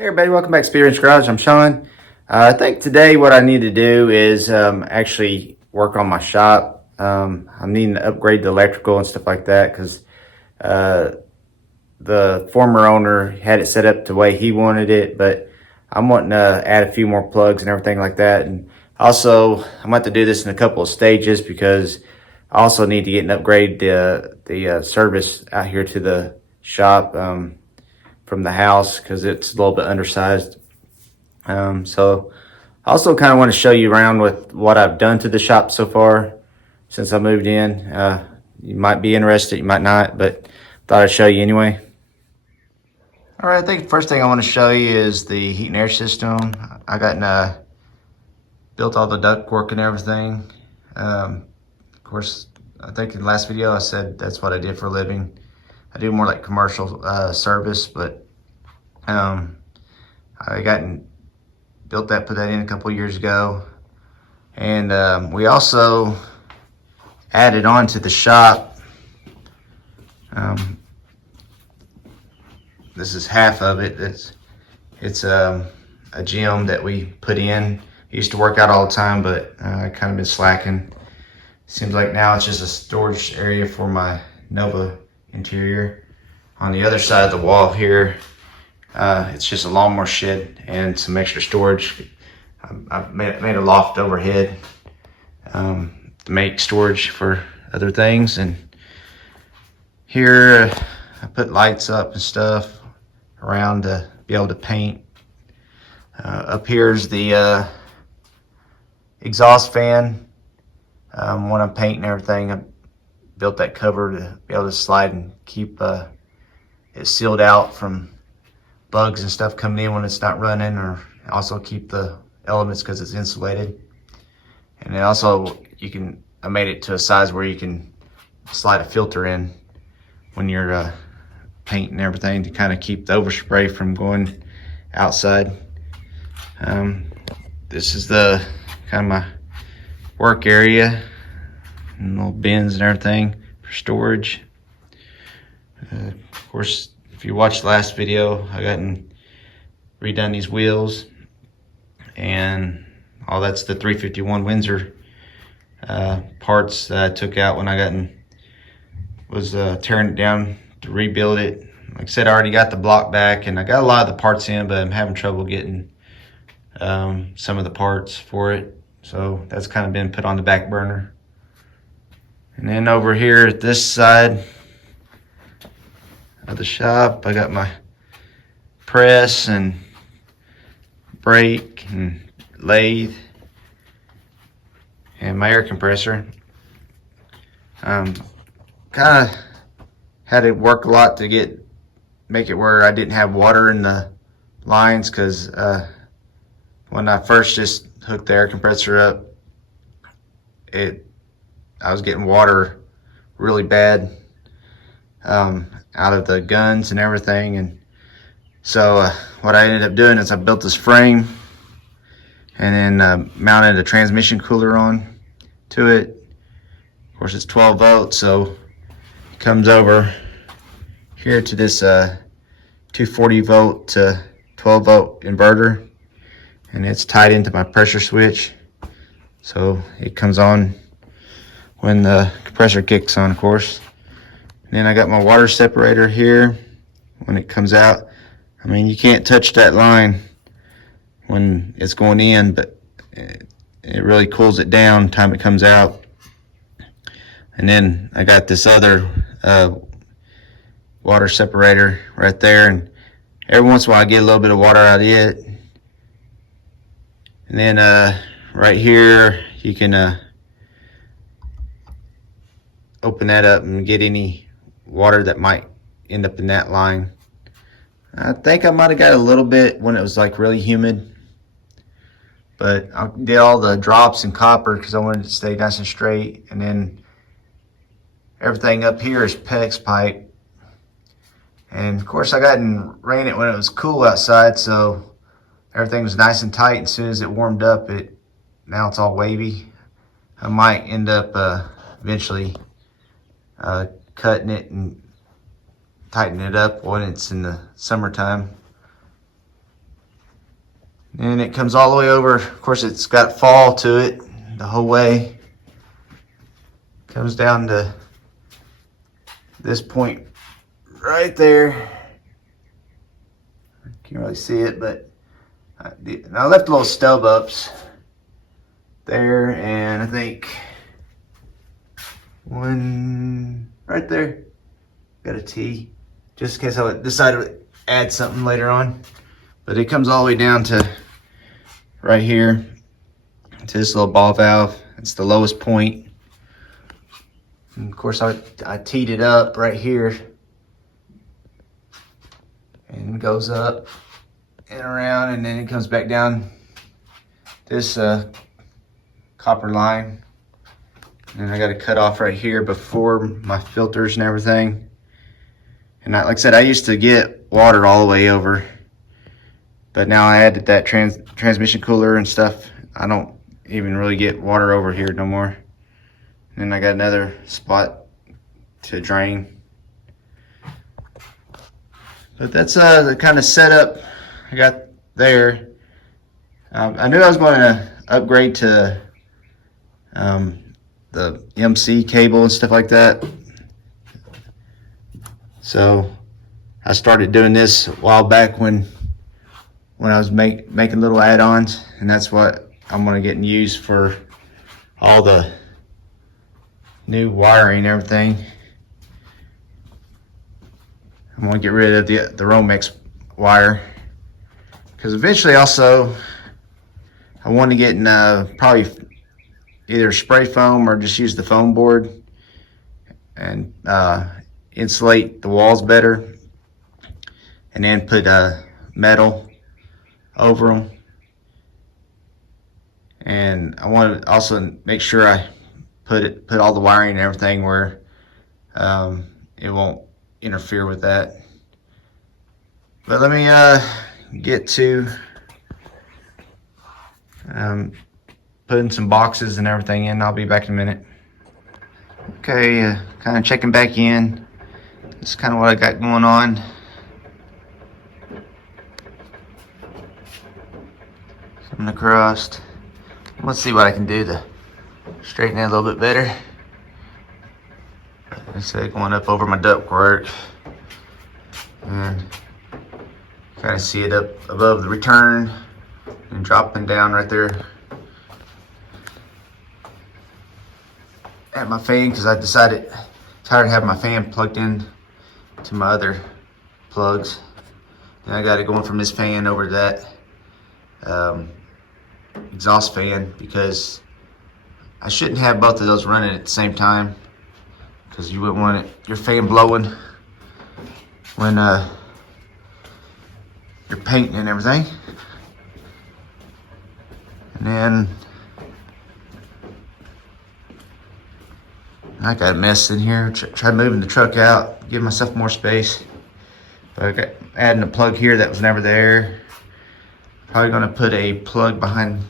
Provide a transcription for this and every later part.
Hey everybody, welcome back to Experience Garage. I'm Sean. I think today what I need to do is actually work on my shop. I'm needing to upgrade the electrical and stuff like that because the former owner had it set up the way he wanted it, but I'm wanting to add a few more plugs and everything like that. And also, I'm going to do this in a couple of stages because I also need to get and upgrade the service out here to the shop from the house because it's a little bit undersized. So I also kind of want to show you around with what I've done to the shop so far since I moved in. You might be interested, you might not, but thought I'd show you anyway. All right, I think the first thing I want to show you is the heat and air system. I got built all the duct work and everything. Of course, I think in the last video I said that's what I did for a living. I do more like commercial service, but I built that, put that in a couple years ago. And we also added on to the shop. This is half of it. It's a gym that we put in. I used to work out all the time, but I kind of been slacking. Seems like now it's just a storage area for my Nova interior. On the other side of the wall here, it's just a lawnmower shed and some extra storage. I've made a loft overhead to make storage for other things. And here I put lights up and stuff around to be able to paint. Up here's the exhaust fan. When I'm painting everything, I built that cover to be able to slide and keep it sealed out from bugs and stuff coming in when it's not running, or also keep the elements because it's insulated. And then also I made it to a size where you can slide a filter in when you're painting everything to kind of keep the overspray from going outside. This is the kind of my work area and little bins and everything for storage. Of course, if you watched the last video, I got redone these wheels, and all that's the 351 Windsor parts that I took out when I was tearing it down to rebuild it. Like I said, I already got the block back, and I got a lot of the parts in, but I'm having trouble getting some of the parts for it. So that's kind of been put on the back burner. And then over here at this side of the shop, I got my press and brake and lathe and my air compressor. Kind of had to work a lot to make it where I didn't have water in the lines, because when I first just hooked the air compressor up, I was getting water really bad out of the guns and everything. And so what I ended up doing is I built this frame and then mounted a transmission cooler on to it. Of course, it's 12 volts, so it comes over here to this 240 volt to 12 volt inverter, and it's tied into my pressure switch, so it comes on when the compressor kicks on, of course. And then I got my water separator here. When it comes out, I mean, you can't touch that line when it's going in, but it really cools it down time it comes out. And then I got this other water separator right there, and every once in a while I get a little bit of water out of it. And then right here you can open that up and get any water that might end up in that line. I think I might have got a little bit when it was like really humid, but I did all the drops in copper because I wanted it to stay nice and straight. And then everything up here is PEX pipe. And of course I ran it when it was cool outside, so everything was nice and tight. As soon as it warmed up, now it's all wavy. I might end up eventually cutting it and tighten it up when it's in the summertime. And it comes all the way over. Of course, it's got fall to it the whole way. Comes down to this point right there. Can't really see it, but I left little stub ups there, and I think one right there. Got a T, just in case I would decide to add something later on. But it comes all the way down to right here to this little ball valve. It's the lowest point. And of course, I teed it up right here, and it goes up and around, and then it comes back down this copper line. And I got to cut off right here before my filters and everything. And like I said, I used to get water all the way over, but now I added that transmission cooler and stuff. I don't even really get water over here no more. And then I got another spot to drain. But that's the kind of setup I got there. I knew I was going to upgrade to the MC cable and stuff like that. So I started doing this a while back when I was making little add-ons, and that's what I'm going to get and use for all the new wiring and everything. I'm going to get rid of the Romex wire, because eventually also I want to get in probably either spray foam or just use the foam board and insulate the walls better, and then put metal over them. And I want to also make sure I put all the wiring and everything where it won't interfere with that. But let me get to putting some boxes and everything in. I'll be back in a minute. Okay, kind of checking back in. This is kind of what I got going on. Coming across. Let's see what I can do to straighten it a little bit better. Instead of going up over my ductwork, and kind of see it up above the return and dropping down right there at my fan, because I decided tired of having my fan plugged in to my other plugs. Then I got it going from this fan over to that exhaust fan, because I shouldn't have both of those running at the same time, because you wouldn't want your fan blowing when you're painting and everything. And then I got a mess in here. Tried moving the truck out, give myself more space. But I got adding a plug here that was never there. Probably gonna put a plug behind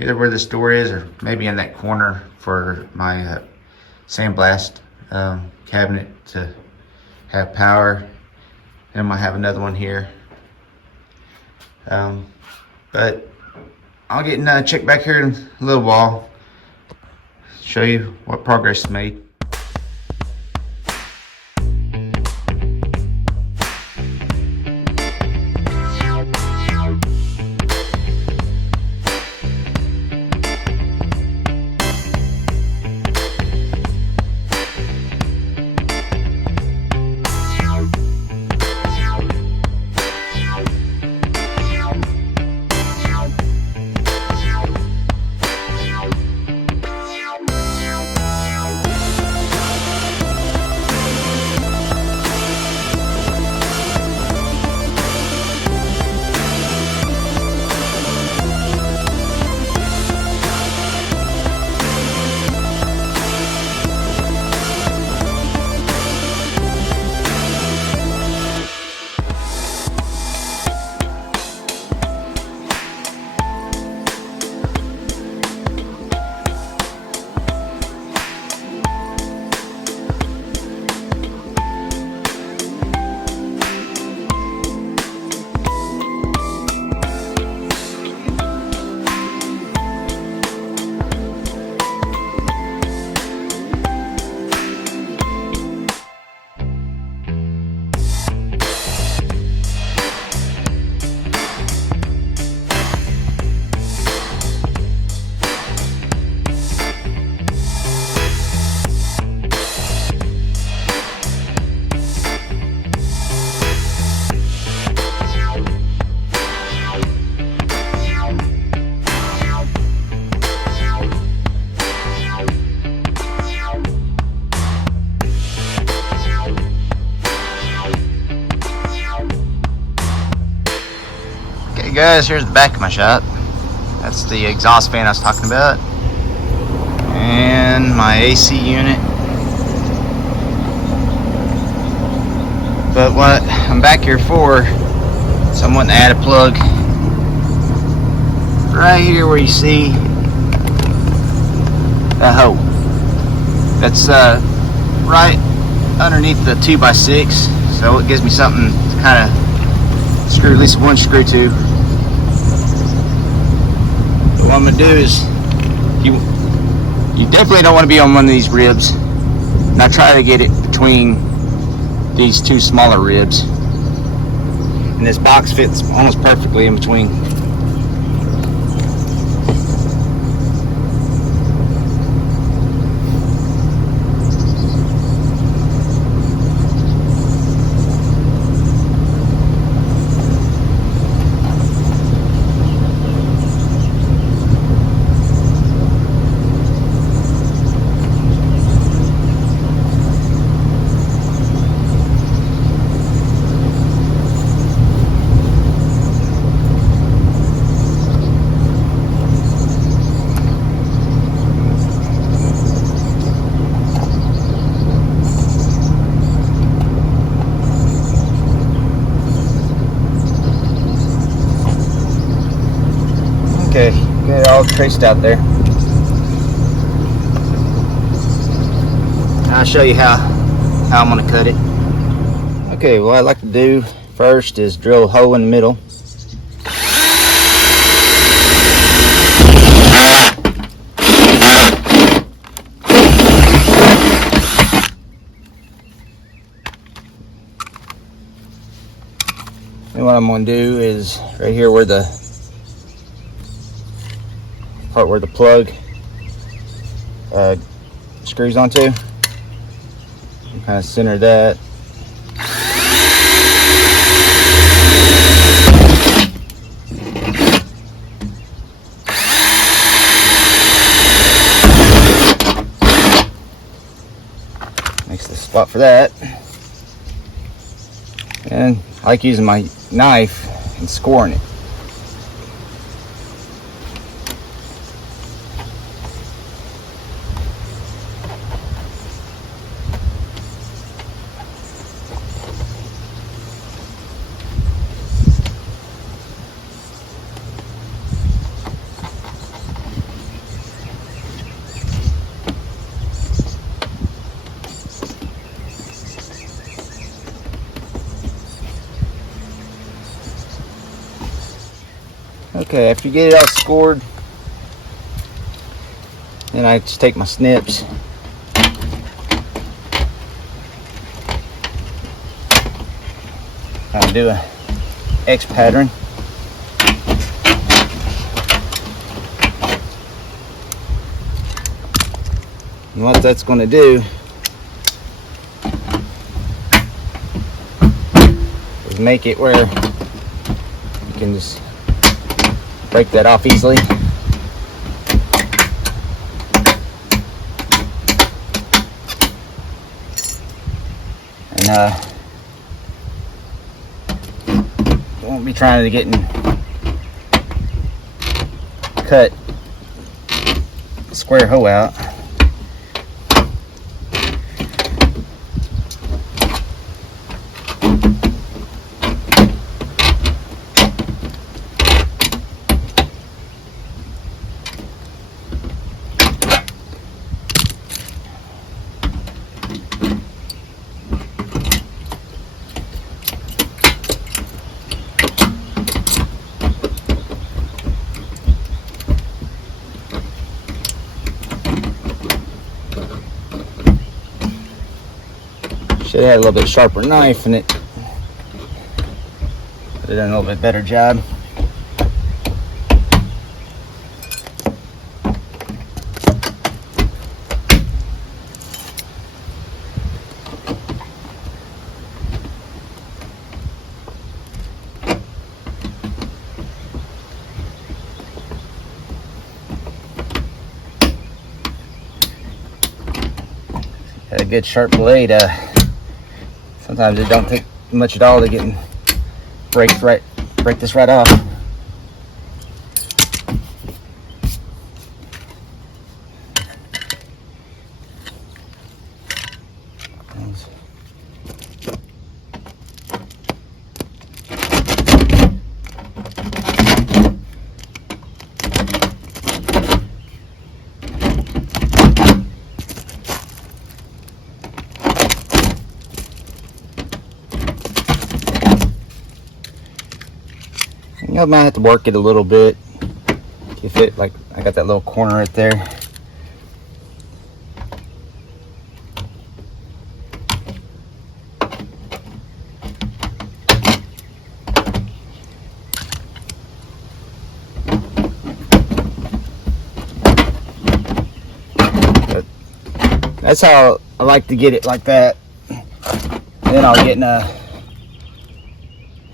either where this door is, or maybe in that corner for my sandblast cabinet to have power. And I might have another one here. But I'll get check back here in a little while, show you what progress is made. guys, here's the back of my shop. That's the exhaust fan I was talking about. And my AC unit. But what I'm back here for is I'm wanting to add a plug right here where you see that hole. That's right underneath the 2x6, so it gives me something to kind of screw at least one screw to. But what I'm gonna do is, you definitely don't want to be on one of these ribs. And I try to get it between these two smaller ribs, and this box fits almost perfectly in between. Okay, get it all traced out there. I'll show you how I'm gonna cut it. Okay, what I'd like to do first is drill a hole in the middle. And what I'm gonna do is right here where the part where the plug screws onto, kind of center that. Makes the spot for that. And I like using my knife and scoring it. Okay, after you get it all scored, then I just take my snips and do a X pattern. And what that's going to do is make it where you can just break that off easily. And you won't be trying to get cut a square hole out. Should have had a little bit sharper knife and it would have done a little bit better job. Had a good sharp blade. Sometimes it don't take much at all to break this right off. You know, I might have to work it a little bit. If it, like, I got that little corner right there. But that's how I like to get it, like that. And then I'll get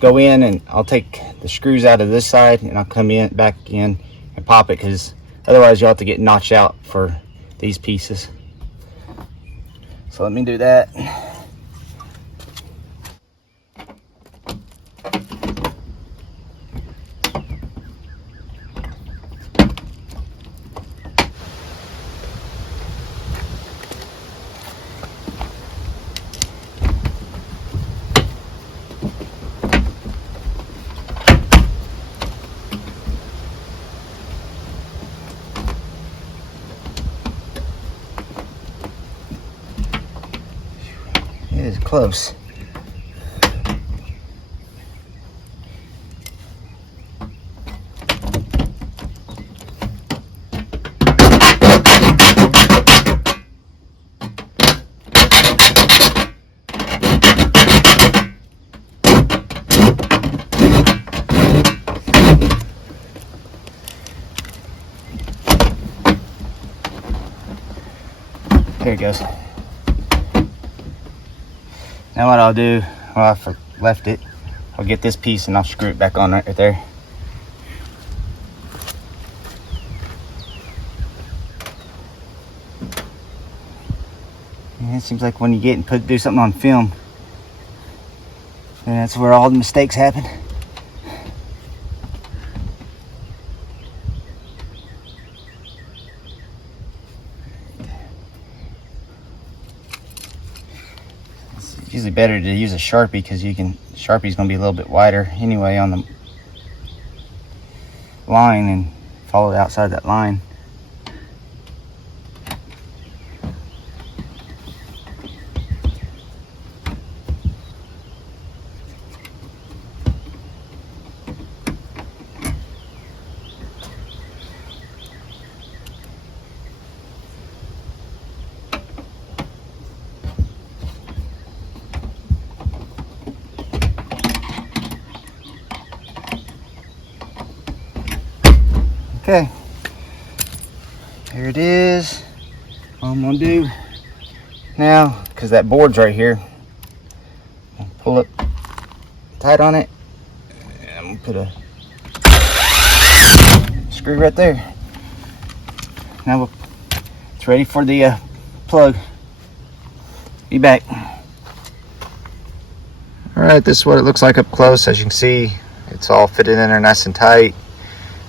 go in and I'll take the screws out of this side and I'll come in back in and pop it, because otherwise you'll have to get notched out for these pieces. So let me do that. It is close. There it goes. Now what I'll do, well, I left it, I'll get this piece and I'll screw it back on right there. And it seems like when you get and do something on film, that's where all the mistakes happen. It's usually better to use a Sharpie, because Sharpie's gonna be a little bit wider anyway on the line, and follow it outside that line. Okay, here it is. All I'm gonna do now, because that board's right here, I'll pull up tight on it, and I'm gonna put a screw right there. Now it's ready for the plug. Be back. All right, this is what it looks like up close. As you can see, it's all fitted in there nice and tight.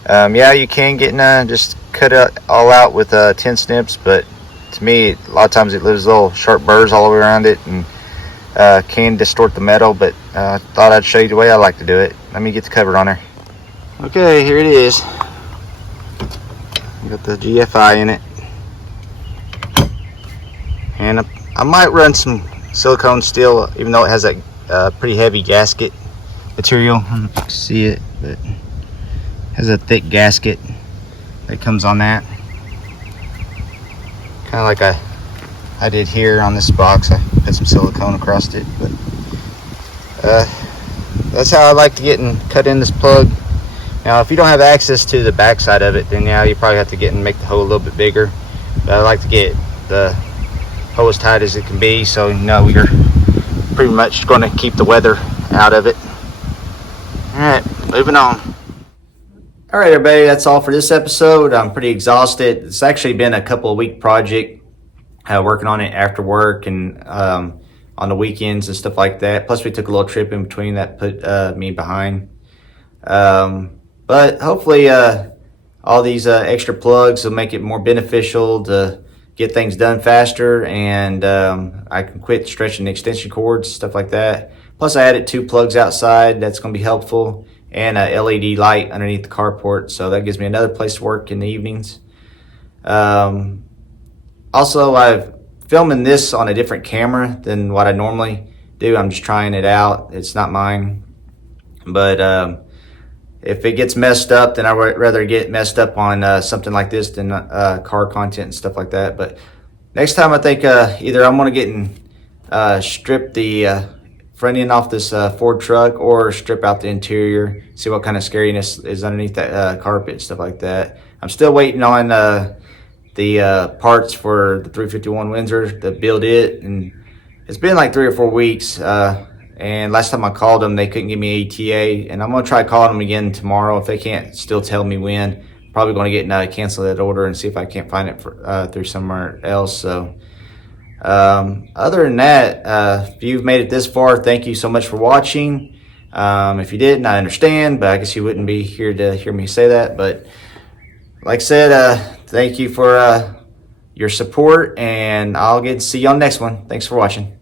Yeah, you can get just cut it all out with 10 snips, but to me, a lot of times it leaves little sharp burrs all the way around it, and can distort the metal, but I thought I'd show you the way I like to do it. Let me get the cover on there. Okay, here it is. Got the GFI in it. And I might run some silicone steel, even though it has that pretty heavy gasket material. I don't know if you can see it, but has a thick gasket that comes on that, kind of like I did here on this box. I put some silicone across it, but that's how I like to get and cut in this plug. Now if you don't have access to the back side of it, then yeah, you probably have to get and make the hole a little bit bigger, but I like to get the hole as tight as it can be, so you know we're pretty much going to keep the weather out of it. All right, moving on. All right, everybody, that's all for this episode. I'm pretty exhausted. It's actually been a couple of week project, working on it after work and on the weekends and stuff like that. Plus, we took a little trip in between that put me behind. But hopefully, all these extra plugs will make it more beneficial to get things done faster, and I can quit stretching the extension cords, stuff like that. Plus, I added 2 plugs outside. That's going to be helpful. And a LED light underneath the carport, so that gives me another place to work in the evenings. Also, I'm filming this on a different camera than what I normally do. I'm just trying it out. It's not mine, but if it gets messed up, then I would rather get messed up on something like this than car content and stuff like that. But next time, I think either I'm gonna get and strip the front end off this Ford truck, or strip out the interior, see what kind of scariness is underneath that carpet and stuff like that. I'm still waiting on the parts for the 351 Windsor to build it, and it's been like 3 or 4 weeks. And last time I called them, they couldn't give me ETA, and I'm gonna try calling them again tomorrow. If they can't still tell me when, probably gonna get cancel that order and see if I can't find it through somewhere else. So other than that, if you've made it this far, thank you so much for watching. If you didn't, I understand, but I guess you wouldn't be here to hear me say that. But like I said, thank you for your support, and I'll get to see you on the next one. Thanks for watching.